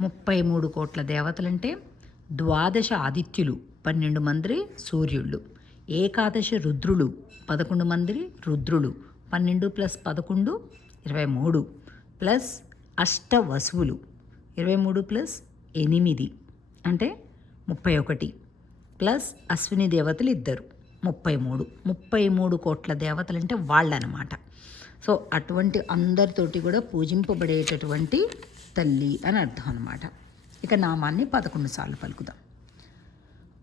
ముప్పై మూడు కోట్ల దేవతలంటే ద్వాదశ ఆదిత్యులు పన్నెండు మంది సూర్యుళ్ళు. ఏకాదశ రుద్రులు పదకొండు మంది రుద్రులు. పన్నెండు ప్లస్ పదకొండు ఇరవై మూడు. ప్లస్ అష్ట వసువులు ఇరవై మూడు ప్లస్ ఎనిమిది. అంటే ముప్పై ఒకటి. ప్లస్ అశ్విని దేవతలు ఇద్దరు ముప్పై మూడు. ముప్పై మూడు కోట్ల దేవతలు అంటే వాళ్ళనమాట. సో అటువంటి అందరితోటి కూడా పూజింపబడేటటువంటి తల్లి అని అర్థం అనమాట ఇక నామాన్ని పదకొండు సార్లు పలుకుదాం.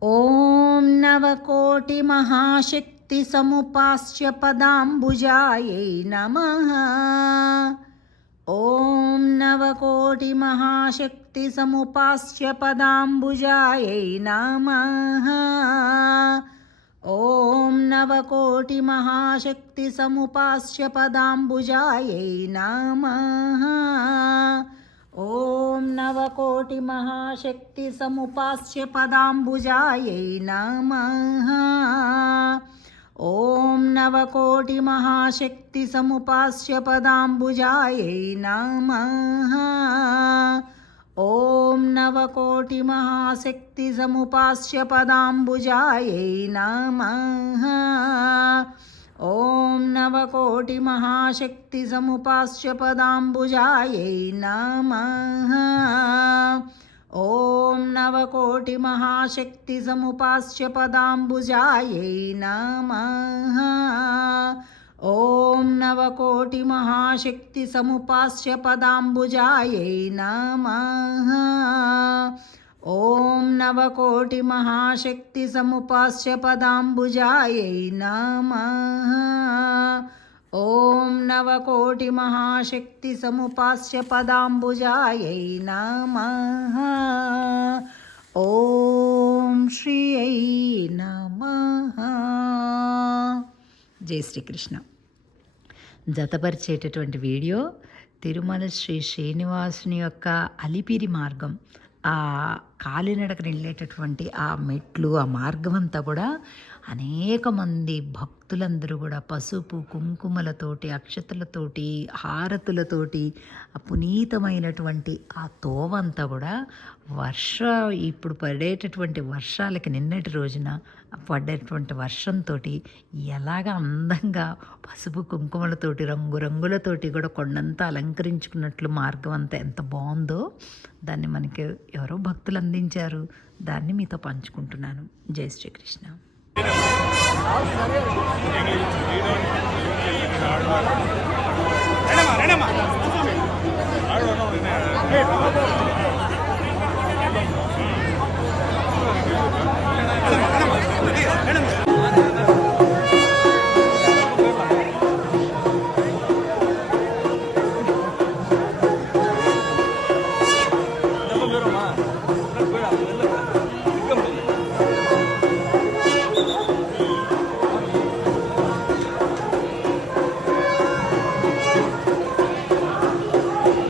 ఓం నవకోటి మహాశక్తి సముపాస్య పదాంబుజాయై నమ. ఓం నవకోటి మహాశక్తి సముపాస్య పదాంబుజాయై నమ. ఓం నవకోటి మహాశక్తి సముపాస్య పదాంబుజాయై నమ. ఓం నవకోటి మహాశక్తి సముపాస్య పదాంబుజాయై నమ ఓం నవకోటి మహాశక్తి సముపాస్య పదాంబుజాయై నమ. ఓం నవకోటి మహాశక్తి సముపాస్య పదాంబుజాయై నమ. ఓం నవకోటి ఓం నవకోటి మహాశక్తి సముపాస్య పదాంబుజాయై నమ. ఓం నవకోటి మహాశక్తి సముపాస్య పదాంబుజాయై నమ. ఓం నవకోటి మహాశక్తి నమ మహాశక్తి సముపాస్య పదాంబుజాయై నమ ఓం శ్రీ నమ. జై శ్రీకృష్ణ. జతపరిచేటటువంటి వీడియో తిరుమల శ్రీ శ్రీనివాసుని యొక్క అలిపిరి మార్గం కాలినడకన వెళ్ళేటటువంటి ఆ మెట్లు ఆ మార్గం అంతా కూడా అనేక మంది భక్తులందరూ కూడా పసుపు కుంకుమలతోటి అక్షతలతోటి హారతులతోటి ఆ పునీతమైనటువంటి ఆ తోవంతా కూడా వర్ష ఇప్పుడు పడేటటువంటి వర్షాలకి నిన్నటి రోజున పడ్డటువంటి వర్షంతో ఎలాగ అందంగా పసుపు కుంకుమలతోటి రంగురంగులతోటి కూడా కొండంతా అలంకరించుకున్నట్లు మార్గం అంతా ఎంత బాగుందో దాన్ని మనకి ఎవరో భక్తులు అందించారు. దాన్ని మీతో పంచుకుంటున్నాను. జై శ్రీకృష్ణ. రేణమా రేణమా